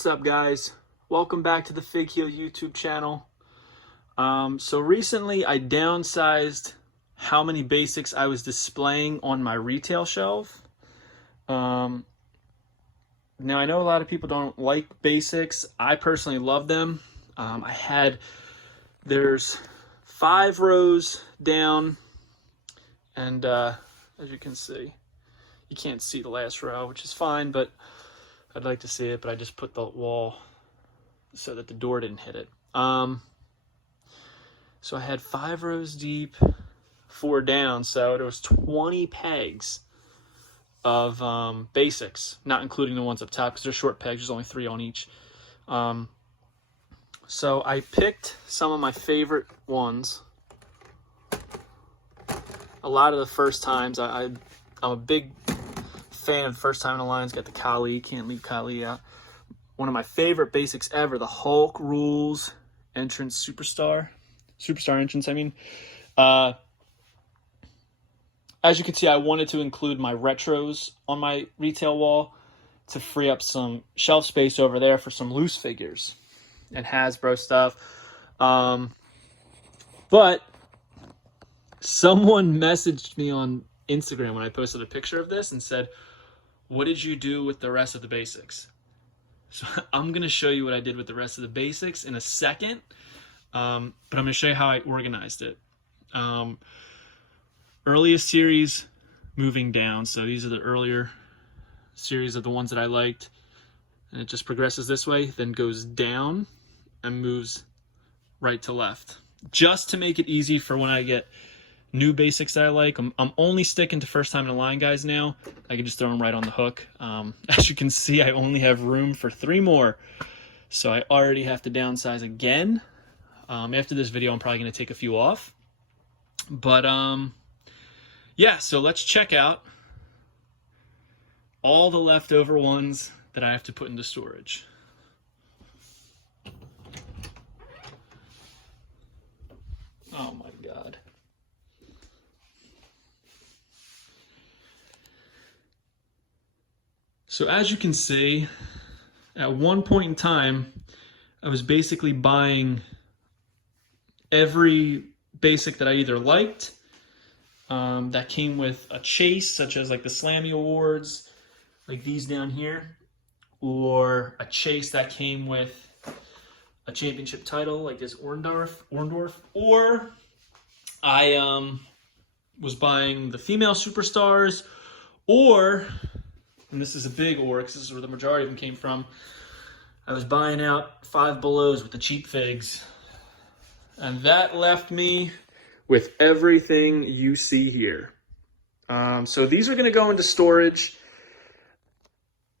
What's up, guys? Welcome back to the Fig Heel YouTube channel. So recently I downsized how many basics I was displaying on my retail shelf. Now I know a lot of people don't like basics. I personally love them. There's 5 rows down, and as you can see, you can't see the last row, which is fine, but I'd like to see it, but I just put the wall so that the door didn't hit it. So I had 5 rows deep, 4 down, so there was 20 pegs of basics, not including the ones up top because they're short pegs. There's only 3 on each. So I picked some of my favorite ones. A lot of the first times, I'm a big fan of the first time in the lines. Got the Kali, can't leave Kali out. One of my favorite basics ever, the Hulk Rules entrance superstar entrance. As you can see, I wanted to include my retros on my retail wall to free up some shelf space over there for some loose figures and Hasbro stuff. But someone messaged me on Instagram when I posted a picture of this and said, "What did you do with the rest of the basics?" So I'm going to show you what I did with the rest of the basics in a second, but I'm going to show you how I organized it. Earliest series moving down, so these are the earlier series of the ones that I liked, and it just progresses this way, then goes down and moves right to left, just to make it easy for when I get new basics that I like. I'm only sticking to first time in the line guys now. I can just throw them right on the hook. As you can see, I only have room for 3 more, so I already have to downsize again. After this video, I'm probably going to take a few off, but yeah, so let's check out all the leftover ones that I have to put into storage. Oh my God. So as you can see, at one point in time, I was basically buying every basic that I either liked, that came with a chase, such as like the Slammy Awards, like these down here, or a chase that came with a championship title, like this Orndorff, or I was buying the female superstars, or, and this is a big or, because this is where the majority of them came from, I was buying out Five Belows with the cheap figs. And that left me with everything you see here. So these are going to go into storage.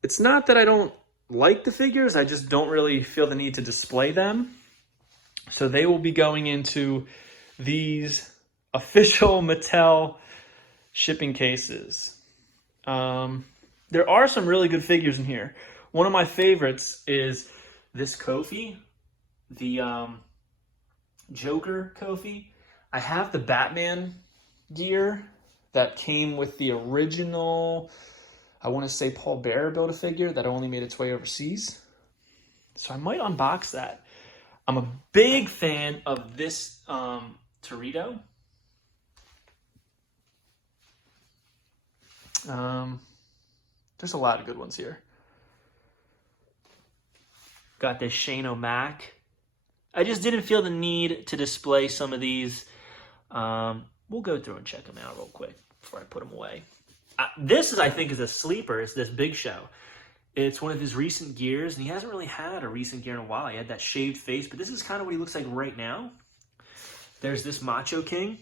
It's not that I don't like the figures, I just don't really feel the need to display them. So they will be going into these official Mattel shipping cases. There are some really good figures in here. One of my favorites is this Kofi, the Joker Kofi. I have the Batman gear that came with the original, I want to say Paul Bearer built a figure that only made its way overseas. So I might unbox that. I'm a big fan of this Torito. There's a lot of good ones here. Got this Shane O'Mac. I just didn't feel the need to display some of these. We'll go through and check them out real quick before I put them away. This I think is a sleeper. It's this Big Show. It's one of his recent gears, and he hasn't really had a recent gear in a while. He had that shaved face, but this is kind of what he looks like right now. There's this Macho King.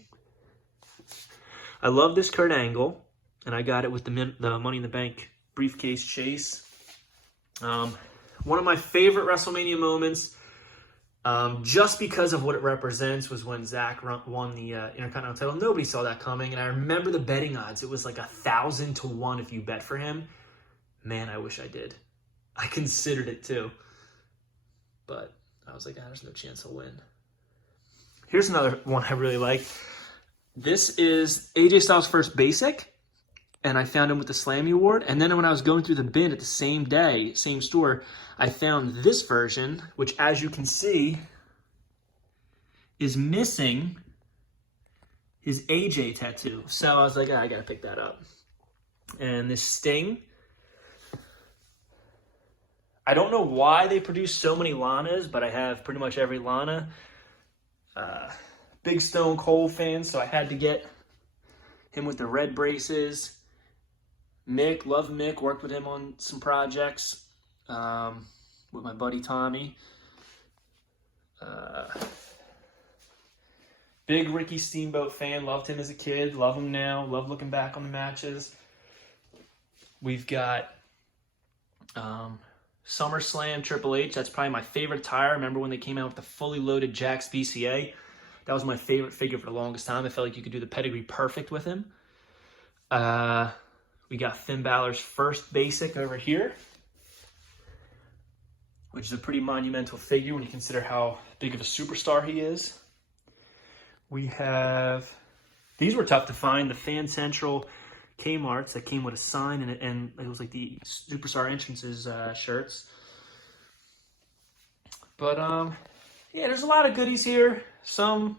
I love this Kurt Angle, and I got it with the Money in the Bank briefcase chase. One of my favorite WrestleMania moments, just because of what it represents, was when Zach won the Intercontinental title. Nobody saw that coming, and I remember the betting odds. It was like 1,000 to 1 if you bet for him. Man, I wish I did. I considered it too, but I was like, there's no chance he'll win. Here's another one I really like. This is AJ Styles' first basic. and I found him with the Slammy Award. And then when I was going through the bin at the same day, same store, I found this version, which, as you can see, is missing his AJ tattoo. So I was like, I gotta pick that up. And this Sting, I don't know why they produce so many Lanas, but I have pretty much every Lana. Big Stone Cold fan, so I had to get him with the red braces. Mick, love Mick, worked with him on some projects with my buddy Tommy. Big Ricky Steamboat fan, loved him as a kid, love him now, love looking back on the matches. We've got SummerSlam Triple H, that's probably my favorite attire. Remember when they came out with the fully loaded Jax BCA? That was my favorite figure for the longest time. I felt like you could do the pedigree perfect with him. We got Finn Balor's first basic over here, which is a pretty monumental figure when you consider how big of a superstar he is. We have, these were tough to find, the Fan Central Kmart's that came with a sign and it was like the Superstar Entrances shirts. But yeah, there's a lot of goodies here. Some,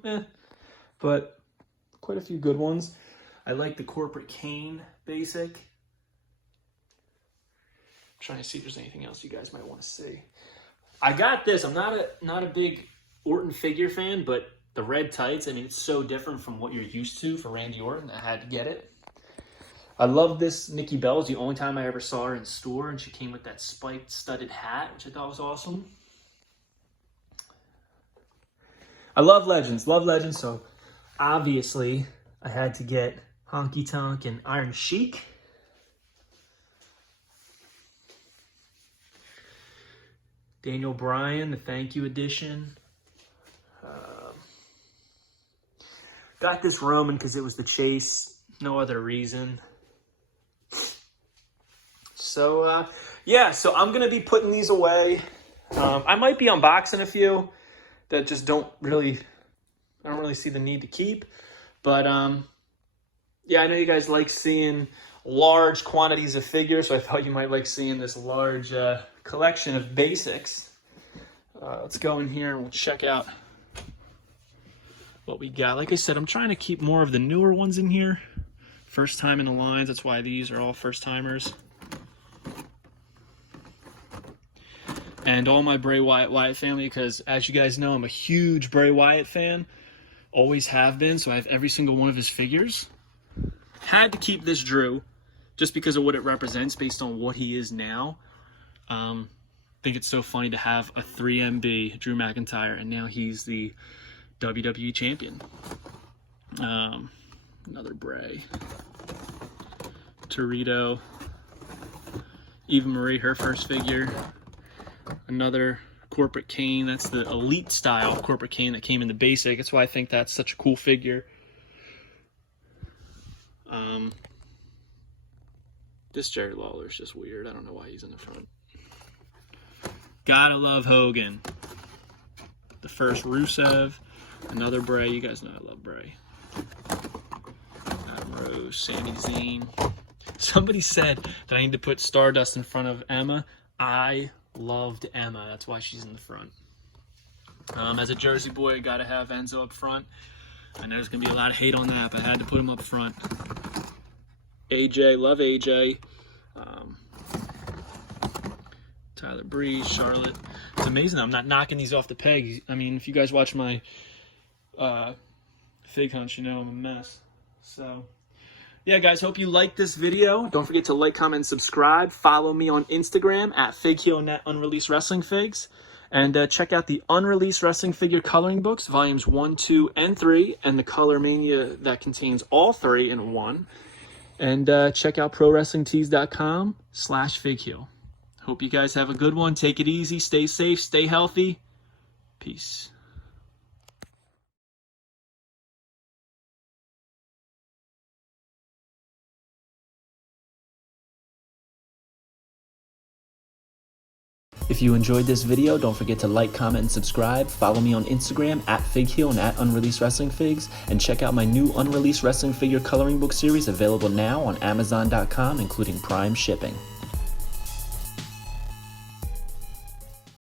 but quite a few good ones. I like the Corporate Kane basic. I'm trying to see if there's anything else you guys might want to see. I got this. I'm not a big Orton figure fan, but the red tights, I mean, it's so different from what you're used to for Randy Orton. I had to get it. I love this Nikki Bella. It's the only time I ever saw her in store, and she came with that spiked studded hat, which I thought was awesome. I love Legends, so obviously I had to get Honky Tonk and Iron Sheik. Daniel Bryan, the thank you edition. Got this Roman because it was the chase, no other reason. So, yeah, so I'm going to be putting these away. I might be unboxing a few that just I don't really see the need to keep. But, yeah, I know you guys like seeing large quantities of figures, so I thought you might like seeing this large collection of basics. Let's go in here and we'll check out what we got. Like I said, I'm trying to keep more of the newer ones in here. First time in the lines, that's why these are all first timers. And all my Bray Wyatt family, because as you guys know, I'm a huge Bray Wyatt fan. Always have been, so I have every single one of his figures. Had to keep this Drew, just because of what it represents based on what he is now. I think it's so funny to have a 3MB Drew McIntyre, and now he's the WWE champion. Another Bray. Torito. Eva Marie, her first figure. Another Corporate Kane. That's the elite style Corporate Kane that came in the basic. That's why I think that's such a cool figure. This Jerry Lawler is just weird. I don't know why he's in the front. Gotta love Hogan. The first Rusev. Another Bray. You guys know I love Bray. Adam Rose, Sami Zayn. Somebody said that I need to put Stardust in front of Emma. I loved Emma. That's why she's in the front. As a Jersey boy, I gotta have Enzo up front. I know there's gonna be a lot of hate on that, but I had to put him up front. AJ, love AJ. Tyler Breeze, Charlotte. It's amazing that I'm not knocking these off the peg. I mean, if you guys watch my fig hunts, you know I'm a mess. So, yeah, guys, hope you liked this video. Don't forget to like, comment, and subscribe. Follow me on Instagram at FigHeelNet Unreleased Wrestling Figs. And check out the Unreleased Wrestling Figure Coloring Books, Volumes 1, 2, and 3, and the Color Mania that contains all 3 in one. And check out ProWrestlingTees.com/FigHeel. Hope you guys have a good one. Take it easy. Stay safe. Stay healthy. Peace. If you enjoyed this video, don't forget to like, comment, and subscribe. Follow me on Instagram @FigHeel and @Unreleased Wrestling Figs, and check out my new Unreleased Wrestling Figure coloring book series available now on Amazon.com, including Prime shipping.